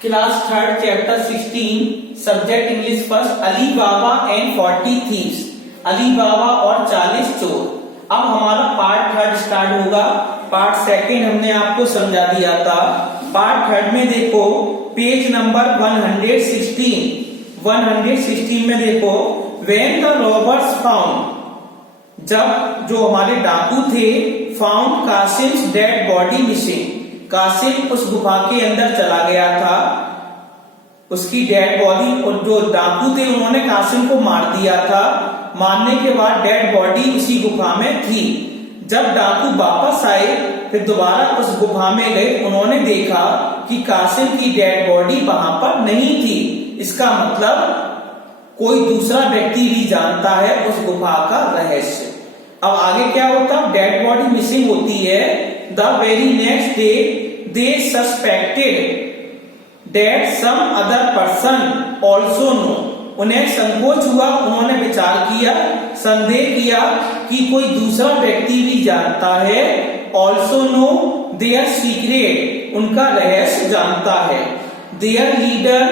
Class third chapter 16 subject English first Ali Baba and 40 thieves. Ali Baba और 40 चोर। अब हमारा पार्ट थर्ड स्टार्ट होगा। पार्ट सेकंड हमने आपको समझा दिया था। पार्ट थर्ड में देखो पेज नंबर 116 में देखो व्हेन द रॉबर्स फाउंड, जब जो हमारे डाकू थे found Kasim's dead body missing, Kasim उस गुफा के अंदर चला गया था, उसकी डेड बॉडी, और जो डाकू थे उन्होंने कासिम को मार दिया था। मारने के बाद डेड बॉडी उसी गुफा में थी। जब डाकू वापस आए फिर दोबारा उस गुफा में गए, उन्होंने देखा कि कासिम की डेड बॉडी वहां पर नहीं थी। इसका मतलब कोई दूसरा व्यक्ति भी जानता है उस गुफा का रहस्य। अब आगे क्या होता, डेड बॉडी मिसिंग होती है। The very next day they suspected that some other person also know, उन्हें संकोच हुआ, उन्होंने विचार किया, संदेह किया कि कोई दूसरा व्यक्ति भी जानता है। ऑल्सो नो देयर सीक्रेट, उनका रहस्य जानता है। देयर लीडर,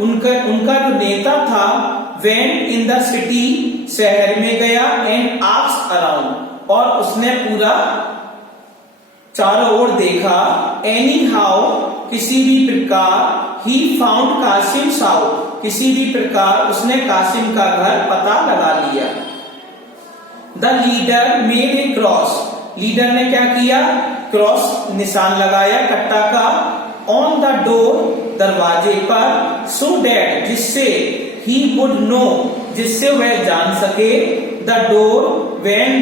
उनका जो नेता था, वेंट इन द सिटी, शहर में गया, एंड आस्क्ड अराउंड, और उसने पूरा चारों ओर देखा। एनी हाउ, किसी भी प्रकार, ही फाउंड कासिम्स हाउस, किसी भी प्रकार उसने कासिम का घर पता लगा लिया। The leader made a cross, leader ने क्या किया, क्रॉस निशान लगाया कट्टा का, ऑन द डोर, दरवाजे पर, सो डैट, जिससे, ही वुड नो, जिससे वह जान सके, द डोर वेन,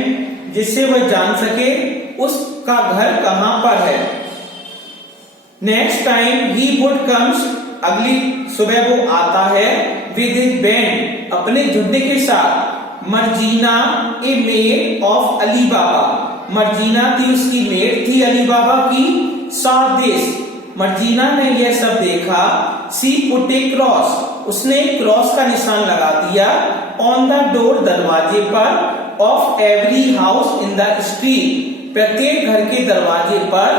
जिससे वह जान सके उसका घर कहां पर है। Next time he would comes, अगली सुबह वो आता है, विद हिज बैंड, अपने झुंड के साथ। मर्जीना ए मेड ऑफ अली बाबा, मर्जीना थी उसकी मेड थी अली बाबा की। सॉ दिस, मर्जीना ने यह सब देखा। सी पुट ए क्रॉस, उसने क्रॉस का निशान लगा दिया। ऑन द डोर, दरवाजे पर। Of every house in the street, प्रत्येक घर के दरवाजे पर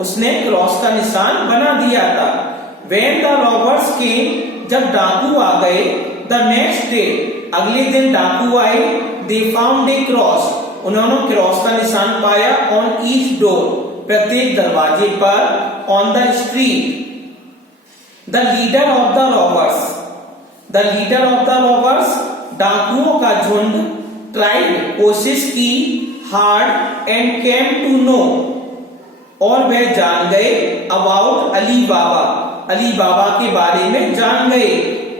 उसने क्रॉस का निशान बना दिया था। When the robbers came, जब डाकू आ गए, the next day, अगले दिन डाकू आए, they found a cross, उन्होंने क्रॉस का निशान पाया, on each door, प्रत्येक दरवाजे पर, on the street। The leader of the robbers, the leader of the robbers, डाकुओं का झुंड, tried, कोशिश की, hard, and came to know, और वह जान गए, about Ali Baba, Ali Baba के बारे में जान गए।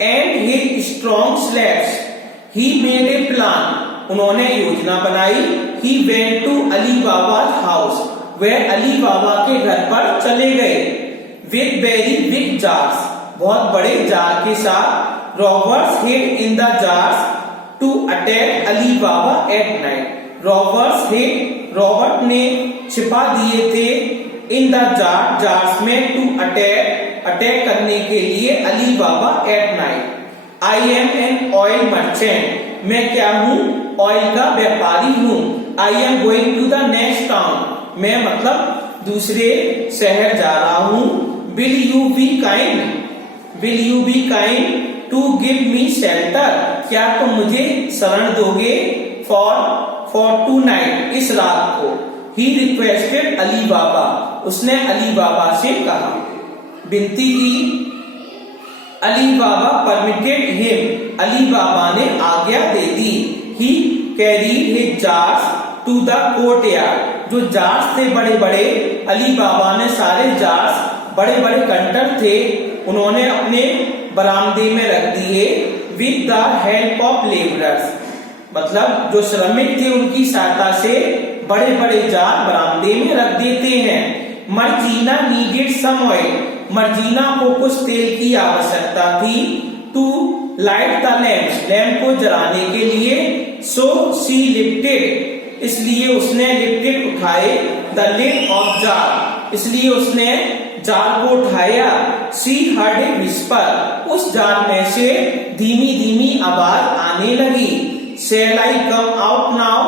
And his strong slaves, he made a plan, उन्होंने योजना बनाई। He went to Ali Baba house, वह अली बाबा के घर पर चले गए। विद वेरी बिग जार्स, बहुत बड़े जार के साथ। Robbers hid in the jars to attack Ali Baba at night, robbers hid, robbers ने छिपा दिए थे, इन द जार, जार्स में, टू अटैक, अटैक करने के लिए Ali Baba at night. I am an oil merchant, मैं क्या हूँ, ऑयल का व्यापारी हूँ। I am going to the next town, मैं मतलब दूसरे शहर जा रहा हूँ। Will you be kind, will you be kind to give me shelter, क्या तुम मुझे शरण दोगे, फॉर टू नाइट, इस रात को। ही रिक्वेस्टेड अली बाबा, उसने अली बाबा से कहा, विनती की। Ali Baba permitted him, Ali Baba ने आज्ञा दे दी। He carried his jars to the courtyard, जो जार्स थे बड़े बड़े, अली बाबा ने सारे जार्स, बड़े बड़े कंटर थे, उन्होंने अपने बरामदे में रख दिए। With the help of labourers, मतलब जो श्रमिक थे उनकी सहायता से बड़े बड़े जार बरामदे में रख देते हैं। Marjina needed some oil, Marjina को कुछ तेल की आवश्यकता थी। To light the lamp, lamp को जलाने के लिए। सो शी लिफ्टेड, इसलिए उसने लिफ्टेड उठाए, द लिड ऑफ जार, इसलिए उसने जार को उठाया। शी हर्ड ए विस्पर, उस जार में से धीमी धीमी आवाज आने लगी। Shall I come out now,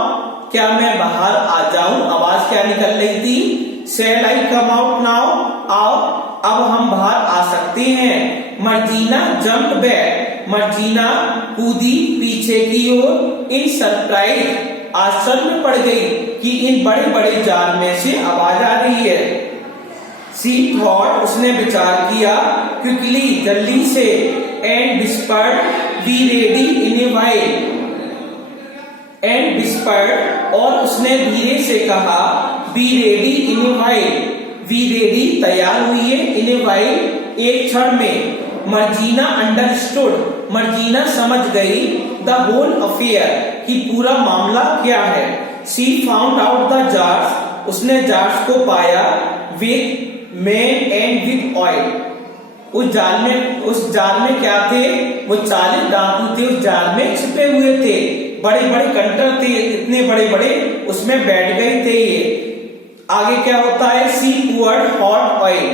क्या मैं बाहर आ जाऊं, आवाज क्या निकल रही थी, Shall I come out now, आओ अब हम बाहर आ सकते देखते हैं। मर्जीना जंप बैक, मर्जीना कूदी पीछे की ओर। इन सरप्राइज, आश्चर्य में पड़ गई कि इन बड़े बड़े जाल में से आवाज आ रही है। सी थॉट, उसने विचार किया, क्विकली, जल्दी से। And whispered, be ready in A while. And whispered, और उसने धीरे से कहा, be ready in A while, be ready, तैयार हुई है, इन ए व्हाइल, एक क्षण में। मर्जीना अंडरस्टूड, मर्जीना समझ गई, द होल अफेयर, कि पूरा मामला क्या है। सी फाउंड आउट द जार्स, उसने जार्स को पाया, with man and with oil. उस जाल में क्या थे? वो 40 डाकू थे, उस जाल में छिपे हुए थे। बड़े बड़े कंटर थे, इतने बड़े बड़े, उसमें बैठ गए थे ये। आगे क्या होता है? सी पुअर्ड हॉट ऑयल,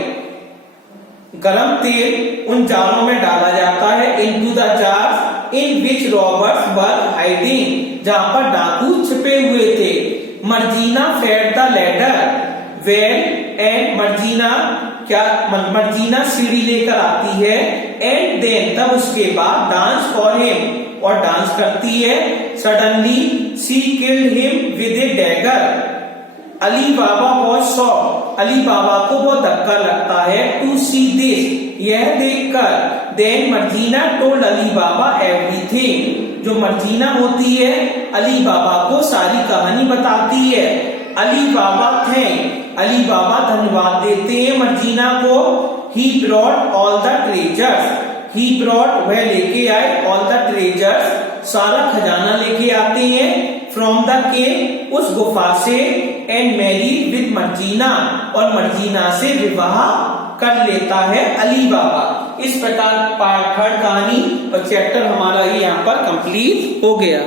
गरम तेल उन जालों में डाला जाता है। Into the jars in which robbers were hiding, जहां पर डाकू छिपे हुए थे। Marjina fed the ladder well, and Marjina सीढ़ी लेकर आती है। एंड देन, तब उसके बाद डांस फॉर हिम, और डांस करती है। Suddenly she killed him with a dagger. Ali Baba was shocked, Ali Baba को बहुत धक्का लगता है। टू सी दिस, यह देखकर। देन मर्जीना टोल्ड अली बाबा एवरीथिंग, जो मर्जीना होती है अली बाबा को सारी कहानी बताती है। अली बाबा थैंक, अली बाबा धन्यवाद देते हैं मर्जीना को। He brought all the treasures, he brought, वह लेके आए, ऑल द ट्रेजर्स, सारा खजाना लेके आते हैं। फ्रॉम द केव, उस गुफा से। एंड मैरीड विद मर्जीना, और मर्जीना से विवाह कर लेता है अली बाबा। इस प्रकार पार्ट 3 कहानी और चैप्टर हमारा ये यहाँ पर कंप्लीट हो गया।